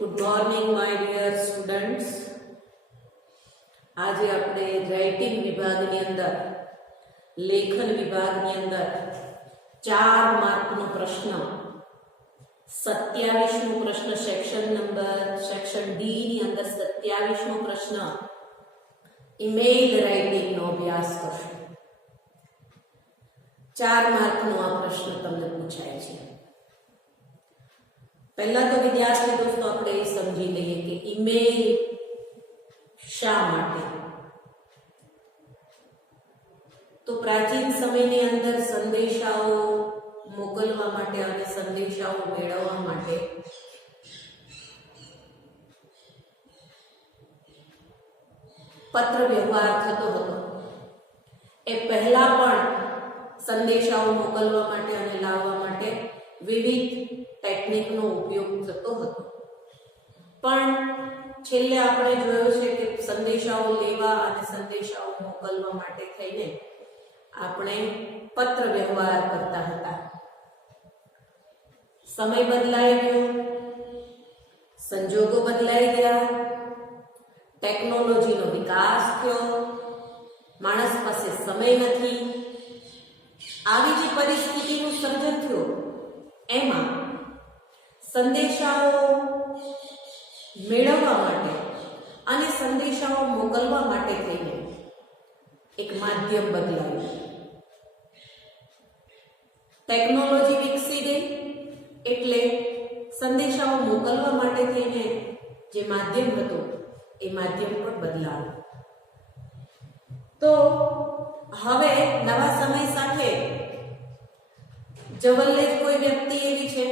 Good morning my dear students. આજે આપણે writing વિભાગની અંદર લેખન વિભાગની અંદર 4 માર્કનો પ્રશ્ન 27મો પ્રશ્ન સેક્શન ડી ની અંદર 27મો પ્રશ્ન ઈમેલ રાઇટિંગ નો અભ્યાસ કરશું. 4 માર્કનો આ પ્રશ્ન તમને પૂછાય છે. પહેલા તો વિદ્યાર્થી દોસ્તો આપણે એ સમજી લઈએ કે ઈમેલ શા માટે. તો પ્રાચીન સમયની અંદર સંદેશાઓ મોકલવા માટે અને સંદેશાઓ મેળવવા માટે પત્ર વ્યવહાર થતો હતો. એ પહેલા પણ સંદેશાઓ મોકલવા માટે અને લાવવા માટે વિવિધ ટેકનિકનો ઉપયોગ થતો હતો. પણ છેલ્લે આપણે જોયું છે કે સંદેશાઓ લેવા અને સંદેશાઓ મોકલવા માટે થઈને આપણે પત્ર વ્યવહાર કરતા હતા. સમય બદલાઈ ગયો, સંજોગો બદલાઈ ગયા, ટેકનોલોજીનો વિકાસ થયો, માણસ પાસે સમય નથી. આવી જે પરિસ્થિતિનું સર્જન થયું એમાં સંદેશાઓ મેળવવા માટે અને સંદેશાઓ મોકલવા માટે થઈને એક માધ્યમ બદલાયું. ટેકનોલોજી વિકસી ગઈ એટલે સંદેશાઓ મોકલવા માટે થઈને જે માધ્યમ હતું એ માધ્યમ પણ બદલાયું. તો હવે નવા સમય સાથે જવલ્લે જ કોઈ વ્યક્તિ એવી છે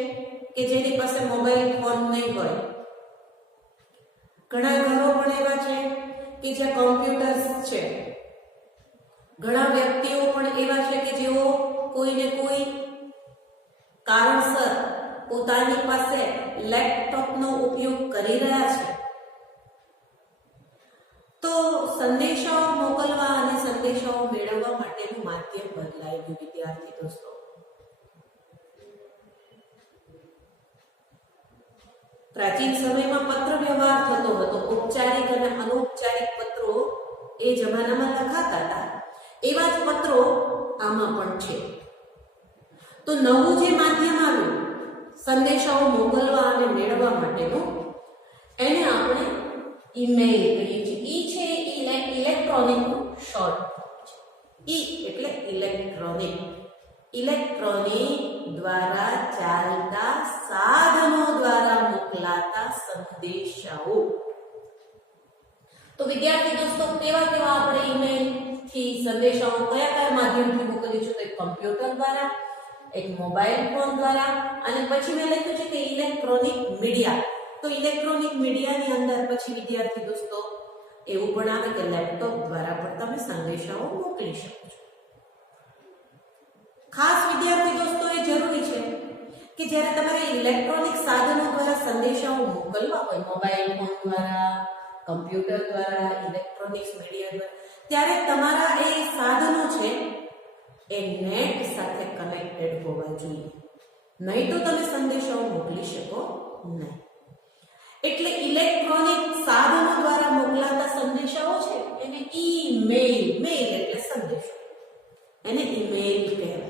કે જેની પાસે મોબાઈલ ફોન નહીં હોય. ઘણા ઘરો પણ એવા છે કે જ્યાં કોમ્પ્યુટર્સ છે. ઘણા વ્યક્તિઓ પણ એવા છે કે જેઓ કોઈને કોઈ કારણસર પોતાની પાસે લેપટોપનો ઉપયોગ કરી રહ્યા છે. તો સંદેશાઓ મોકલવા અને સંદેશાઓ મેળવવા માટેનું માધ્યમ બદલાઈ ગયું વિદ્યાર્થી દોસ્તો. પ્રાચીન સમયમાં પત્ર વ્યવહાર થતો હતો. ઔપચારિક અને અનૌપચારિક પત્રો એ જમાનામાં લખાતા હતા. એવા જ પત્રો આમાં પણ છે. તો નવું જે માધ્યમ આવ્યું સંદેશાઓ મોકલવા અને મેળવવા માટેનું, એને આપણે ઈમેલ કહીએ છીએ. ઈ છે ઇલેક્ટ્રોનિકનું શોર્ટ છે. ઈ એટલે ઇલેક્ટ્રોનિક. ઇલેક્ટ્રોનિક દ્વારા ચાલતા સાધનો દ્વારા મોકલાતા સંદેશાઓ. તો વિદ્યાર્થી દોસ્તો કેવા આપણે ઈમેલ થી સંદેશાઓ કયા માધ્યમથી મોકલીશું? તો એક કમ્પ્યુટર દ્વારા, એક મોબાઈલ ફોન દ્વારા, અને પછી મેં લખ્યું છે કે ઇલેક્ટ્રોનિક મીડિયા. તો ઇલેક્ટ્રોનિક મીડિયાની અંદર પછી વિદ્યાર્થી દોસ્તો એવું પણ આવે કે લેપટોપ દ્વારા પણ તમે સંદેશાઓ મોકલી શકો છો. ખાસ વિદ્યાર્થી દોસ્તો એ જરૂરી છે કે જ્યારે તમારે ઇલેક્ટ્રોનિક સાધનો દ્વારા સંદેશાઓ મોકલવા હોય, મોબાઈલ ફોન દ્વારા, કમ્પ્યુટર દ્વારા, ઇલેક્ટ્રોનિક્સ મીડિયા દ્વારા, ત્યારે તમારા એ સાધનો છે એ નેટ સાથે કનેક્ટેડ હોવા જોઈએ. નહીં તો તમે સંદેશાઓ મોકલી શકો નહીં. એટલે ઇલેક્ટ્રોનિક સાધનો દ્વારા મોકલાતા સંદેશાઓ છે એને ઈમેલ, મેલ એટલે સંદેશો, એને ઈમેલ કહેવાય.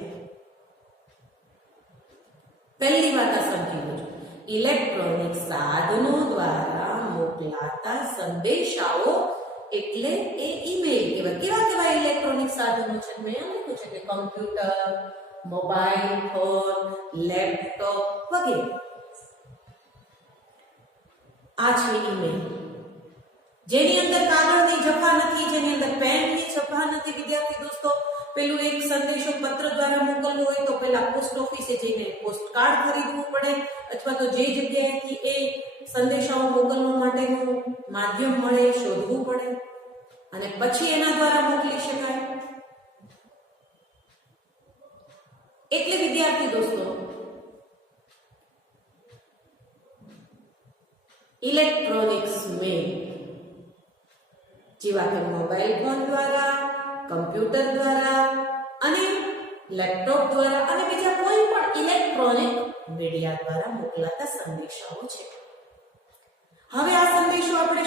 પહેલી વાત આ સમજી લેજો. ઇલેક્ટ્રોનિક સાધનો દ્વારા મોકલાતા સંદેશાઓ એટલે એ ઈમેલ કહેવાય. કેવા ઇલેક્ટ્રોનિક સાધનો છે? મેં લખ્યું છે કે કમ્પ્યુટર, મોબાઈલ ફોન, લેપટોપ વગેરે. આ છે ઈમેલ, જેની અંદર કાગળની જફા નથી, જેની અંદર પેનની જફા નથી. વિદ્યાર્થી દોસ્તો પેલું એક સંદેશો પત્ર દ્વારા મોકલવો હોય તો પહેલા પોસ્ટ ઓફિસે જઈને પોસ્ટ કાર્ડ ખરીદવું પડે, અથવા તો જે જગ્યાએથી એ સંદેશાઓ મોકલવા માટેનું માધ્યમ મળે શોધવું પડે, અને પછી એના દ્વારા મોકલી શકાય. એટલે વિદ્યાર્થી દોસ્તો ઇલેક્ટ્રોનિક્સ મેલ જેવા કે મોબાઈલ ફોન દ્વારા, કમ્પ્યુટર દ્વારા અને લેપટોપ દ્વારા અને બીજા કોઈ પણ ઇલેક્ટ્રોનિક મીડિયા દ્વારા મોકલાતા સંદેશાઓ છે. હવે આ સંદેશો આપણે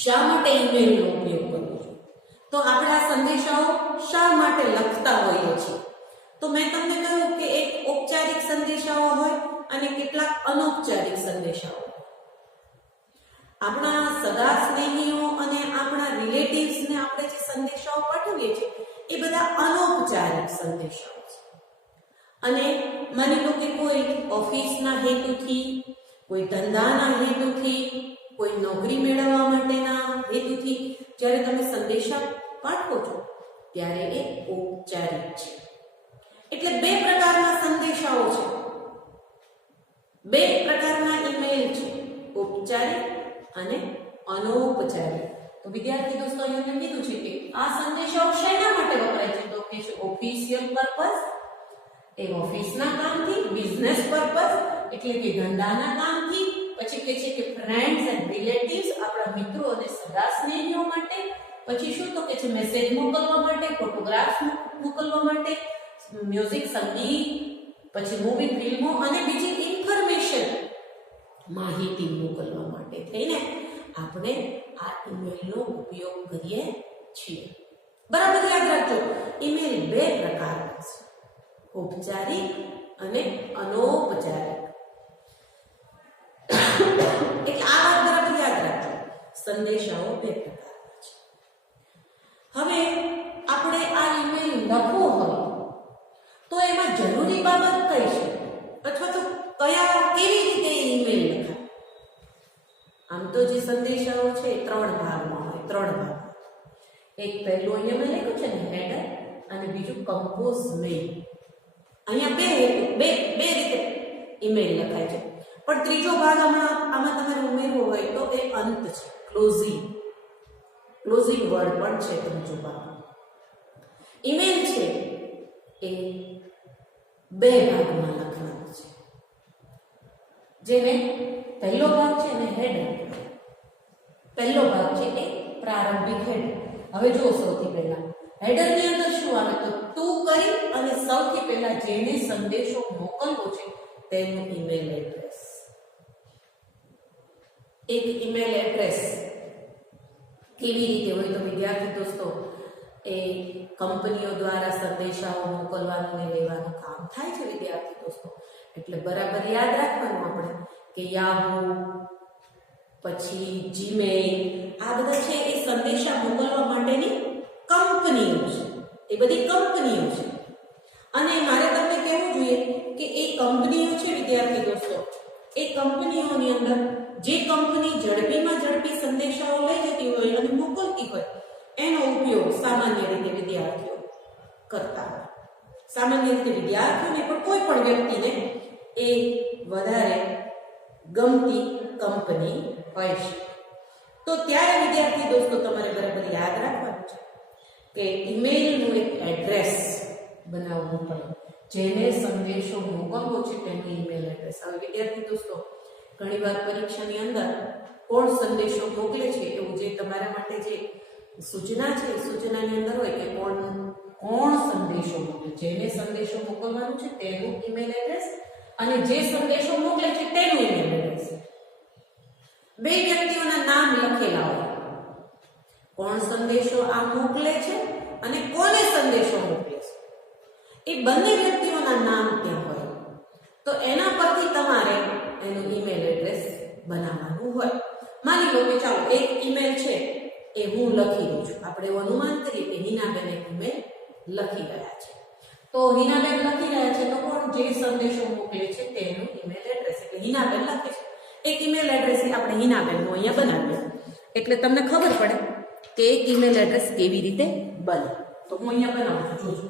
શા માટે ઈમેલનો ઉપયોગ કરવો છે? તો આપણે આ સંદેશાઓ શા માટે લખતા હોઈએ છીએ? તો મેં તમને કહ્યું કે એક ઔપચારિક સંદેશાઓ હોય અને કેટલાક અનૌપચારિક સંદેશાઓ. આપણા સગા સ્નેહીઓ અને આપણા રિલેટિવ્સને આપણે જે સંદેશાઓ પાઠવીએ છીએ એ બધા અનૌપચારિક સંદેશાઓ છે. અને માની લો કે કોઈ ઓફિસના હેતુથી, કોઈ ધંધાના હેતુથી, કોઈ નોકરી મેળવવા માટેના હેતુથી જ્યારે તમે સંદેશા પાઠવો છો ત્યારે એ ઔપચારિક છે. એટલે બે પ્રકારના સંદેશાઓ છે, બે પ્રકારના ઈમેલ છે, ઔપચારિક અને અનૌપચારિક. તો વિદ્યાર્થી દોસ્તો અહીંયા કીધું છે કે આ સંદેશાઓ શેના માટે વપરાય છે? તો કે છે ઓફિશિયલ પર્પસ, એ ઓફિસના કામથી, બિઝનેસ પર્પસ એટલે કે ધંધાના કામથી, પછી કે છે કે ફ્રેન્ડ્સ એન્ડ રિલેટિવ્સ આપણા મિત્રો અને સગા સ્નેહીઓ માટે, પછી શું તો કે છે મેસેજ મોકલવા માટે, ફોટોગ્રાફ્સ મોકલવા માટે, મ્યુઝિક સંગીત, પછી મૂવી ફિલ્મો અને બીજી ઇન્ફોર્મેશન માહિતી મોકલવા માટે થઈને આપણે આ ઈમેલનો ઉપયોગ કરીએ છીએ. બરાબર યાદ રાખજો, ઈમેલ બે પ્રકારના છે, ઔપચારિક અને અનૌપચારિક. એટલે આ વાત બરાબર યાદ રાખજો, સંદેશાઓ બે પ્રકારના છે. હવે આપણે આ ઈમેલ લખવો હોય તો એમાં જરૂરી બાબત કઈ છે, અથવા તો કેવી રીતે ઈમેલ લખાય? આમ તો જે સંદેશાઓ છે ત્રણ ભાગમાં હોય, ત્રણ ભાગ. એક પહેલું અહીંયા મેં લખ્યું છે ને હેડર, અને બીજું કમ્પોઝ મેલ. અહીંયા બે રીતે ઈમેલ લખાય છે. પણ ત્રીજો ભાગ આમાં તમારે ઉમેરવો હોય તો એ અંત છે, ક્લોઝિંગ વર્ડ પણ છે ત્રીજો ભાગ. ઈમેલ છે એ બે ભાગમાં લખવાનું છે, જેને પહેલો ભાગ છે ને હેડર. પહેલો ભાગ છે એ પ્રારંભિક હેડર. હવે જો સૌથી પહેલા હેડરની અંદર શું આવે તો તું કરી અને સૌથી પહેલા જેને સંદેશો મોકલવો છે તેનું ઈમેલ એડ્રેસ. એક ઈમેલ એડ્રેસ કેવી રીતે હોય તો વિદ્યાર્થી દોસ્તો, એ કંપનીઓ દ્વારા સંદેશાઓ મોકલવાનું ને લેવાનું કામ થાય છે વિદ્યાર્થી દોસ્તો. એટલે બરાબર યાદ રાખવાનું આપણે કે યાહૂ, પછી જીમેલ, આ બધા છે એ સંદેશા મોકલવા માટેની કંપનીઓ છે. એ બધી કંપનીઓ છે. અને મારે તમને કહેવું જોઈએ કે એ કંપનીઓ છે વિદ્યાર્થી દોસ્તો, એ કંપનીઓની અંદર જે કંપની ઝડપી સંદેશાઓ લઈ જતી હોય અને મોકલતી હોય એનો ઉપયોગ સામાન્ય રીતે વિદ્યાર્થીઓ કરતા હોય. સામાન્ય રીતે વિદ્યાર્થીઓને પણ કોઈ પણ વ્યક્તિને એ વધારે ગમતી કંપની હોય છે. તો ત્યારે વિદ્યાર્થી દોસ્તો તમારે બરાબર યાદ રાખવાનું છે કે ઈમેલનું એક એડ્રેસ બનાવવું પડે, જેને સંદેશો મોકલવો છે તેનું ઈમેલ એડ્રેસ. હવે વિદ્યાર્થી દોસ્તો ઘણીવાર પરીક્ષાની અંદર કોણ સંદેશો મોકલે છે એવું જે તમારા માટે જે સૂચના છે, સૂચનાની અંદર હોય કે કોણ સંદેશો મોકલે, જેને સંદેશો મોકલવાનું છે તેનું ઈમેલ એડ્રેસ અને જે સંદેશો મોકલે છે તેનું ઈમેલ એડ્રેસ. બે વ્યક્તિઓના નામ લખેલા હોય, કોણ સંદેશો આ મોકલે છે અને કોને સંદેશો મોકલે છે, એ બંને વ્યક્તિઓના નામ ત્યાં હોય. તો એના પરથી તમારે એનું ઈમેલ એડ્રેસ બનાવવાનું હોય. માની લો કે ચાલો એક ઈમેલ છે એ હું લખી દઉં છું. આપણે એવું અનુમાન કરીએ કે હિનાબેન એક ઈમેલ લખી રહ્યા છે. તો હિનાબેન લખી રહ્યા છે તો કોણ જે સંદેશો મોકલે છે તેનું ઈમેલ એડ્રેસ, એટલે હિનાબેન લખે છે. એક ઈમેલ એડ્રેસ આપણે હિનાબેનનું અહીંયા બનાવીએ એટલે તમને ખબર પડે કે એક ઈમેલ એડ્રેસ કેવી રીતે બને. તો હું અહીંયા બનાવું છું, જોજો.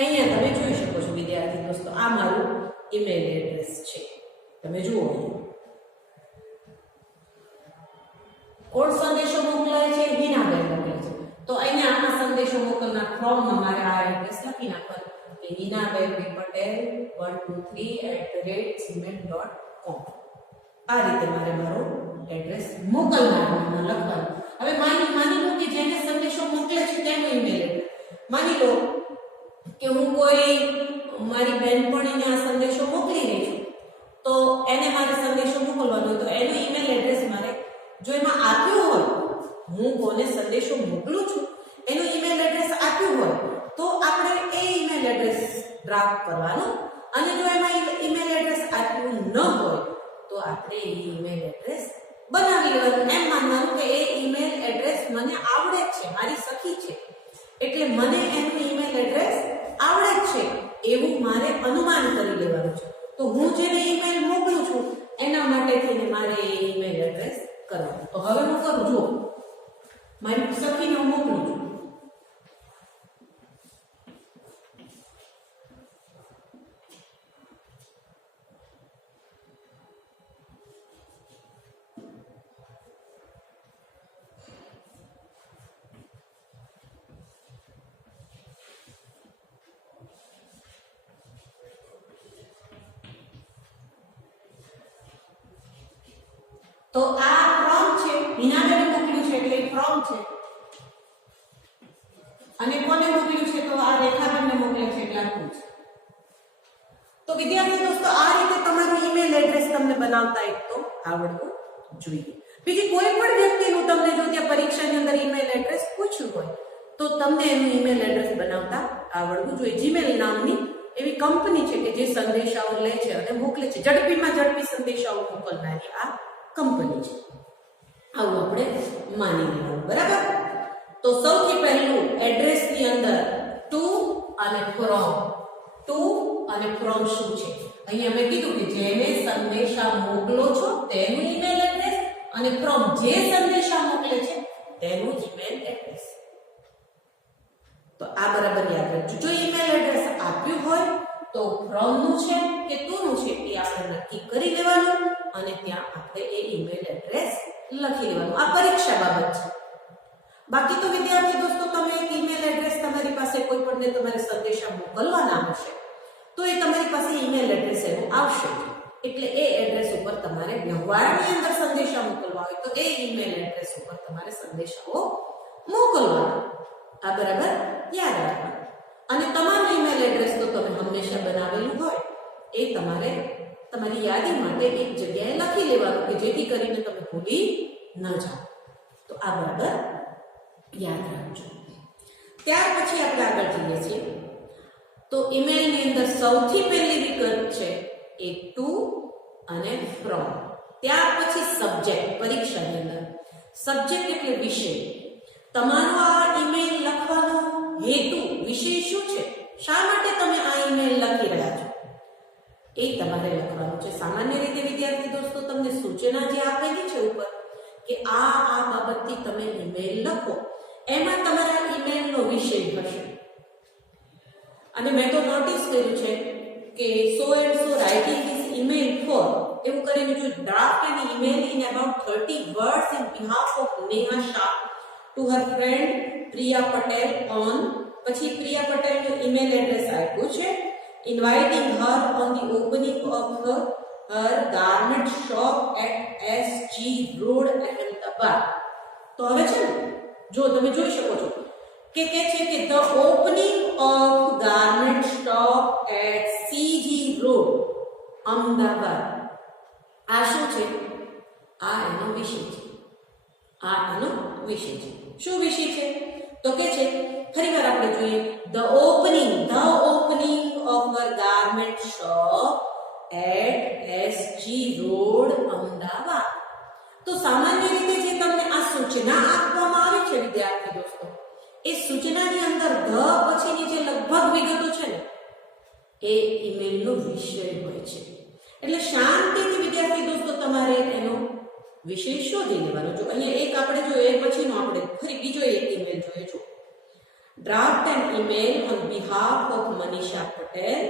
અહીંયા તમે જોઈ શકો છો વિદ્યાર્થી દોસ્તો, આ મારું ઈમેલ એડ્રેસ છે. તમે જુઓ, કોણ સંદેશો મોકલાય છે? હિનાબેન મોકલે છે. તો અહીંયા આમાં સંદેશો મોકલનાર ફ્રોમમાં મારે આ એડ્રેસ લખી નાખવાનું કે હિનાબેન પટેલ 123@gmail.com. આ રીતે મારે મારો એડ્રેસ મોકલનારનું લખવાનું. હવે માની લો કે જેને સંદેશો મોકલે છે તેનો ઈમેલ એડ્રેસ. માની લો કે હું કોઈ મારી બેનપણીને આ સંદેશો મોકલી રહી છું, તો એને મારે સંદેશો મોકલવાનો હોય તો એનો ઈમેલ એડ્રેસ મારે જો એમાં આપ્યું હોય, હું કોને સંદેશો મોકલું છું એનું ઈમેલ એડ્રેસ આપ્યું હોય તો આપણે એ ઈમેલ એડ્રેસ ડ્રાફ્ટ કરવાનું, અને જો એમાં ઈમેલ એડ્રેસ આપ્યું ન હોય તો આપણે એ ઈમેલ એડ્રેસ બનાવી લેવાનું. એમ માનવાનું કે એ ઈમેલ એડ્રેસ મને આવડે છે, મારી સખી છે એટલે મને એનું ઈમેલ એડ્રેસ આવડે છે એવું મારે અનુમાન કરી લેવાનું છે. તો હું જેને ઈમેલ મોકલું છું એના માટે થઈને મારે એ ઈમેલ એડ્રેસ કરવાનું. તો હવે હું કરું, જો મારી સખીને હું મોકલું છું, તો આ ફ્રોમ છે, હિનાબેને મોકલ્યું છે એટલે ફ્રોમ છે, અને કોને મોકલ્યું છે તો આ રેખાબેનને મોકલ્યું છે એટલે આટલું છે. તો વિદ્યાર્થી દોસ્તો, આ રીતે તમારું ઈમેલ એડ્રેસ તમને બનાવતા એક તો આવડવું જોઈએ. બીજી કોઈ પણ વ્યક્તિનું તમને જો ત્યાં પરીક્ષાની અંદર ઈમેલ એડ્રેસ પૂછ્યું હોય તો તમને એનું ઈમેલ એડ્રેસ બનાવતા આવડવું જોઈએ. જીમેલ નામની એવી કંપની છે કે જે સંદેશાઓ લે છે અને મોકલે છે, ઝડપીમાં ઝડપી સંદેશાઓ મોકલનારી આ કંપની છે. આવું આપણે માની લેવાનું, બરાબર? તો સૌથી પહેલું એડ્રેસની અંદર ટુ અને ફ્રોમ. ટુ અને ફ્રોમ શું છે? અહીંયા મેં કીધું કે જેને સંદેશા મોકલો છો તેનું ઈમેલ એડ્રેસ, અને ફ્રોમ જે સંદેશા મોકલે છે તેનું ઈમેલ એડ્રેસ. તો આ બરાબર યાદ રાખજો. જો ઈમેલ એડ્રેસ આપ્યું હોય તો ફ્રોમ નું છે કે ટુ નું છે એ આપણે નક્કી કરી લેવાનું, અને ત્યાં આપણે એ ઈમેલ એડ્રેસ લખી લેવાનું. આ પરીક્ષા બાબત છે. બાકી તો વિદ્યાર્થી દોસ્તો, તમે એક ઈમેલ એડ્રેસ તમારી પાસે કોઈ પણને તમારે સંદેશા મોકલવાના હશે તો એ તમારી પાસે ઈમેલ એડ્રેસ એનું આવશે, એટલે એ એડ્રેસ ઉપર તમારે વ્યવહારની અંદર સંદેશા મોકલવા હોય તો એ ઈમેલ એડ્રેસ ઉપર તમારે સંદેશાઓ મોકલવાના. આ બરાબર યાદ રાખવાનું. અને તમારું ઈમેલ એડ્રેસ તો તમે હંમેશા બનાવેલું હોય એ તમારે તમારી યાદી માટે એક જગ્યાએ લખી લેવાનું કે જેથી કરીને તમે ભૂલી ન જાઓ. તો આ બરાબર યાદ રાખજો. ત્યાર પછી આપણે આગળ જઈએ છીએ. તો ઈમેલની અંદર સૌથી પહેલી વિગત છે એ ટુ અને ફ્રોમ. ત્યાર પછી સબ્જેક્ટ. પરીક્ષાની અંદર સબ્જેક્ટ એટલે વિષય. તમારો આ ઈમેલ લખવાનો હેતુ, વિષય શું છે, શા માટે તમે આ ઈમેલ લખી રહ્યા છો એ તમારે લખવાનું છે. સામાન્ય રીતે વિદ્યાર્થી દોસ્તો તમને સૂચના જે આપેલી છે ઉપર કે આ બાબતથી તમે ઈમેલ લખો, એમાં તમારા ઈમેલનો વિષય હશે. અને મેં તો નોટિસ કર્યું છે કે so and so writing this email for એવું કરીને જો draft an email in about 30 words in behalf of Neha Shah to her friend Priya Patel on, પછી પ્રિયા પટેલનું ઈમેલ એડ્રેસ આપ્યું છે, inviting her on the opening of her garment shop at SG Road, Ahmedabad. તો હવે છે ને, જો તમે જોઈ શકો છો કે છે કે the opening of garment shop at CG Road, Ahmedabad. આ શું છે? આ એનો વિષય છે. આ એનો વિષય છે. શું વિષય છે? તો કે છે, ફરીવાર આપણે જોઈએ, the opening of her garment shop at SG Road, Ahmedabad. તો સામાન્ય રીતે જે તમને આ સૂચના આપવામાં આવી છે વિદ્યાર્થી દોસ્તો, એ સૂચનાની અંદર ધ પછીની જે લગભગ વિગતો છે ને એ ઈમેલનો વિષય હોય છે. એટલે શાંતિથી વિદ્યાર્થી દોસ્તો તમારે એનો વિષય શોધી લેવાનો. જો અહીંયા એક આપણે જો એ પછીનો આપણે ફરી બીજો એક ઈમેલ જોઈએ છો. Draft an email on behalf of Manisha Patel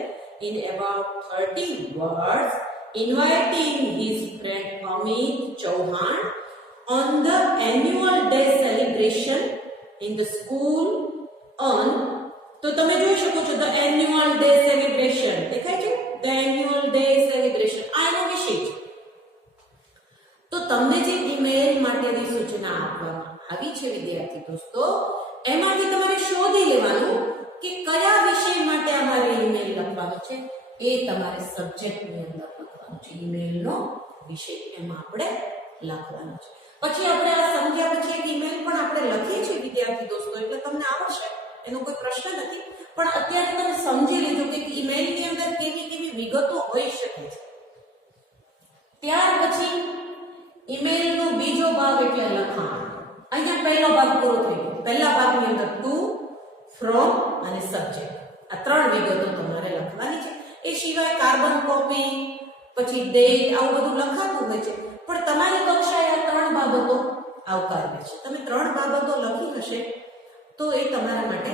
in about 30 words inviting his friend Amit Chauhan on the annual day celebration in the school on, તો તમે જોઈ શકો છો the annual day celebration દેખાય છે, the annual day celebration આનો વિષય છે. તો તમને જે ઈમેલ માટેની સૂચના આપવામાં આવી છે વિદ્યાર્થી દોસ્તો, એમાંથી તમારે શોધી લેવાનું કે કયા વિષય માટે અમારે ઈમેલ લખવાનો છે. એ તમારે સબ્જેક્ટની અંદર લખવાનું છે, ઈમેલનો વિષય એમાં આપણે લખવાનો છે. પછી આપણે આ સમજ્યા પછી એક ઈમેલ પણ આપણે લખીએ છીએ વિદ્યાર્થી દોસ્તો, એટલે તમને આવડશે, એનો કોઈ પ્રશ્ન નથી. પણ અત્યારે તમે સમજી લેજો કે ઈમેલની અંદર કેવી કેવી વિગતો હોઈ શકે છે. ત્યાર પછી ઈમેલનો બીજો ભાગ એટલે લખાણ. અહીંયા પહેલો ભાગ પૂરો થઈ ગયો. પહેલા ભાગની અંદર ટુ, ફ્રોમ અને સબ્જેક્ટ, આ ત્રણ વિગતો તમારે લખવાની છે. એ સિવાય કાર્બન કોપી, પછી ડેટ, આવું બધું લખાતું હોય છે. પણ તમારી કક્ષાએ આ ત્રણ બાબતો આવકાર્ય છે. તમે ત્રણ બાબતો લખી હશે તો એ તમારા માટે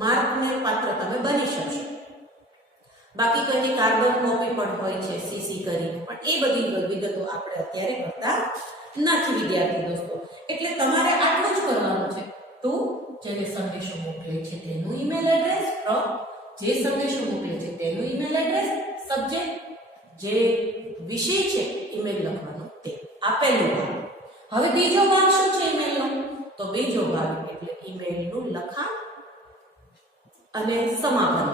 માર્કને પાત્ર તમે બની શકશો. બાકી તો એની કાર્બન કોપી પણ હોય છે સીસી કરીને, પણ એ બધી વિગતો આપણે અત્યારે કરતા નથી વિદ્યાર્થી દોસ્તો. એટલે તમારે આટલું જ કરવાનું છે. ટુ, જેને સંદેશો મોકલે છે તેનું ઈમેલ એડ્રેસ, ફ્રોમ, જે સંદેશો મોકલે છે તેનું ઈમેલ એડ્રેસ, સબ્જેક્ટ, જે વિષય છે ઈમેલ લખવાનો તે. આ પહેલો ભાગ. હવે બીજો ભાગ શું છે ઈમેલનો? તો બીજો ભાગ એટલે ઈમેલનું લખાણ અને સમાપન.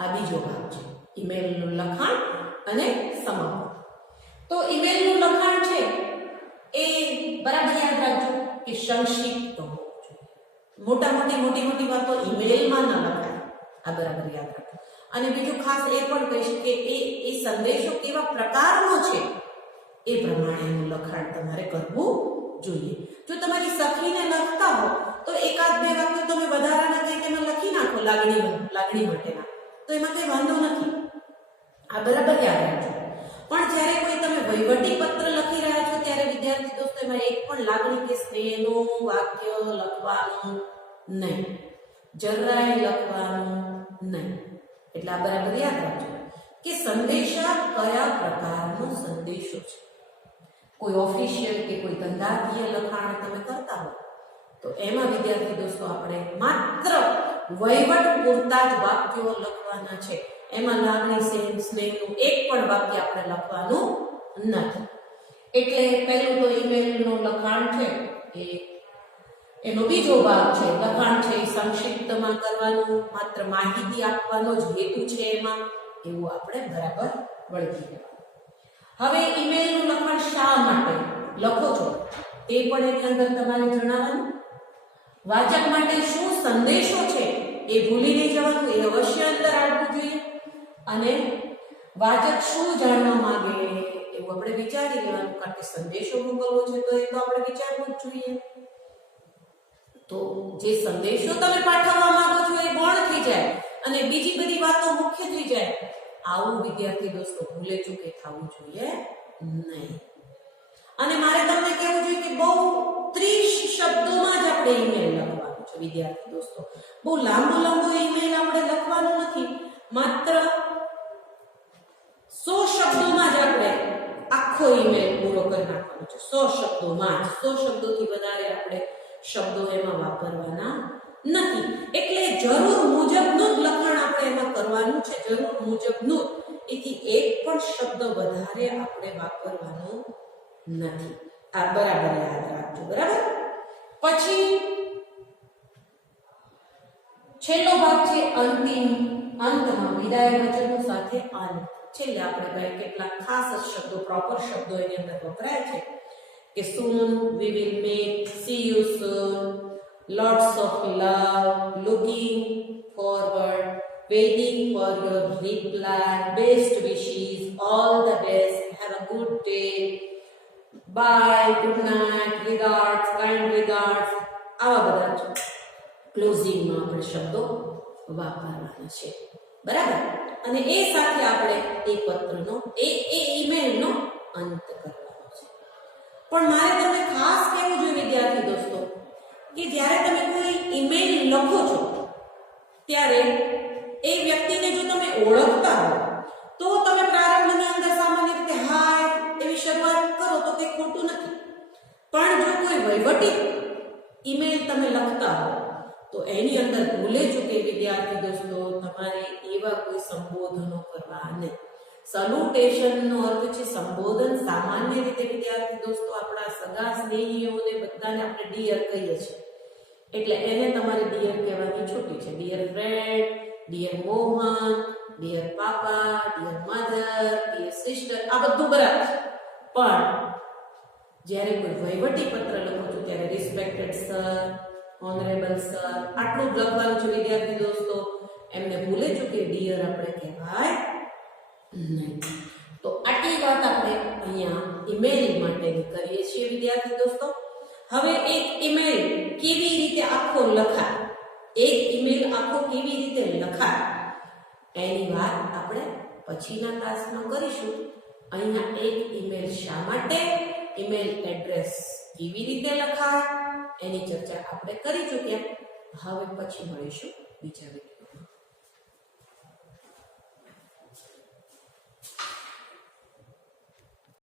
આ બીજો ભાગ છે, ઈમેલનું લખાણ અને સમાપન. તો ઈમેલનું લખાણ છે એ બરાબર યાદ રાખજો કે સંક્ષિપ્ત હોવું જોઈએ. મોટી વાતો ઈમેલમાં ન લખાય, આ બરાબર યાદ રાખજો. અને બીજું ખાસ એ પણ કહીશ કે એ સંદેશો કેવા પ્રકારનો છે એ પ્રમાણેનું લખાણ તમારે કરવું જોઈએ. જો તમારી સખીને લખતા હો તો એકાદ બે વાક્ય તમે વધારાના કંઈક એમાં લખી નાખો લાગણી માટેના, તો એમાં કંઈ વાંધો નથી. આ બરાબર યાદ રાખજો. પણ જ્યારે કોઈ તમે વહીવટી પત્ર લખી રહ્યા છો ત્યારે વિદ્યાર્થી દોસ્તો એમાં એક પણ લાગણી કે સ્નેહનું વાક્ય લખવાનું નહીં, જરાય લખવાનું નહીં. એટલે આ બરાબર યાદ રાખજો કે સંદેશા કયા પ્રકારનો સંદેશો છે. કોઈ ઓફિશિયલ કે કોઈ ધંધાકીય લખાણ તમે કરતા હો તો એમાં વિદ્યાર્થી દોસ્તો આપણે માત્ર વહીવટ પૂરતા જ વાક્યો લખવાના છે. એમાં લાગણી સ્નેહનું એક પણ વાક્ય આપણે લખવાનું નથી. એટલે પહેલું તો ઈમેલનું લખાણ છે એનો બીજો ભાગ છે લખાણ છે એ સંક્ષિપ્તમાં કરવાનું, માત્ર માહિતી આપવાનો જ હેતુ છે એમાં, એવું આપણે બરાબર વળગી લેવાનું. હવે ઈમેલનું લખાણ શા માટે લખો છો તે પણ એની અંદર તમારે જણાવવાનું. વાચક માટે શું સંદેશો છે એ ભૂલી નહીં જવાનું, એ અવશ્ય અંદર આવવું જોઈએ. અને વાચક શું જાણવા માંગે એવું આપણે વિચારી લેવાનું, કારણ કે સંદેશો મોકલવો છે તો એ તો આપણે વિચારવું જ જોઈએ. તો જે સંદેશો તમે પાઠવવા માંગો છો એ ગૌણ થઈ જાય અને બીજી બધી વાતો મુખ્ય થઈ જાય. આવું વિદ્યાર્થી દોસ્તો ભૂલે ચૂકે થવું જોઈએ નહીં. અને મારે તમને કહેવું જોઈએ કે બહુ 30 શબ્દોમાં જ આપણે ઈમેલ લખવાનું છે વિદ્યાર્થી દોસ્તો. બહુ લાંબો ઈમેલ આપણે લખવાનું નથી, માત્ર 100 શબ્દોમાં જ આપણે આખો ઈમેલ પૂરો કરી નાખવાનો છે. 100 શબ્દોમાં જ, 100 શબ્દોથી વધારે આપણે શબ્દો એમાં વાપરવાના નથી. એટલે જરૂર મુજબનું જ લખાણ આપણે એમાં કરવાનું છે, જરૂર મુજબનું. એથી એક પણ શબ્દ વધારે આપણે વાપરવાનો નથી. આ બરાબર યાદ રાખજો, બરાબર. પછી છેલ્લો ભાગ છે અંતમાં વિદાય વચનો સાથે અંત. છેલ્લે આપણે ભાઈ કેટલાક ખાસ શબ્દો, પ્રોપર શબ્દો એની અંદર વપરાય છે કે soon we will meet, see you soon, lots of love, looking forward, waiting for your reply, best wishes, all the best, have a good day, bye, good night, regards, kind regards. આવા બધા જ ક્લોઝિંગમાં આપણે શબ્દો વાપરવાના છે, બરાબર. અને એ સાથે આપણે એ પત્રનો એ ઈમેલનો અંત કરવાનો છે. પણ મારે તમને ખાસ કહેવું જોઈએ વિદ્યાર્થી દોસ્તો કે જ્યારે તમે કોઈ ઈમેલ લખો છો ત્યારે એ વ્યક્તિને જો તમે ઓળખતા હો તો તમે પ્રારંભની અંદર ખોટું નથી, પણ જો કોઈ વહીવટી ઈમેલ તમે લખતા હો તો એની અંદર ભૂલે ચૂકે વિદ્યાર્થી દોસ્તો તમારે એવા કોઈ સંબોધનો કરવા નહીં. સલ્યુટેશનનો અર્થ છે સંબોધન. સામાન્ય રીતે વિદ્યાર્થી દોસ્તો આપણા સગા સ્નેહીઓને બધાને આપણે ડિયર કહીએ છીએ, એટલે એને તમારે ડિયર કહેવાની છૂટી છે. Dear friend, dear Mohan, dear પાપા, ડિયર મધર, ડિયર સિસ્ટર, આ બધું બરાબર છે. પણ જ્યારે કોઈ વહીવટી પત્ર લખો છો ત્યારે રિસ્પેક્ટેડ સર, ઓનરેબલ સર, આટલું જ લખવાનું છે વિદ્યાર્થી દોસ્તો. એમને ભૂલે ચૂકે ડિયર આપણે કહેવાય નહીં. તો આટલી વાત આપણે અહીંયા ઈમેલ માટેની કરીએ છીએ વિદ્યાર્થી દોસ્તો. હવે એક ઈમેલ કેવી રીતે આખો લખાય, એક ઈમેલ આખો કેવી રીતે લખાય એની વાત આપણે પછીના ક્લાસમાં કરીશું. અહીંયા એક ઈમેલ શા માટે, ઈમેલ એડ્રેસ કેવી રીતે લખાય એની ચર્ચા આપણે કરી ચૂક્યા. હવે પછી મળીશું બીજા વિડીયો.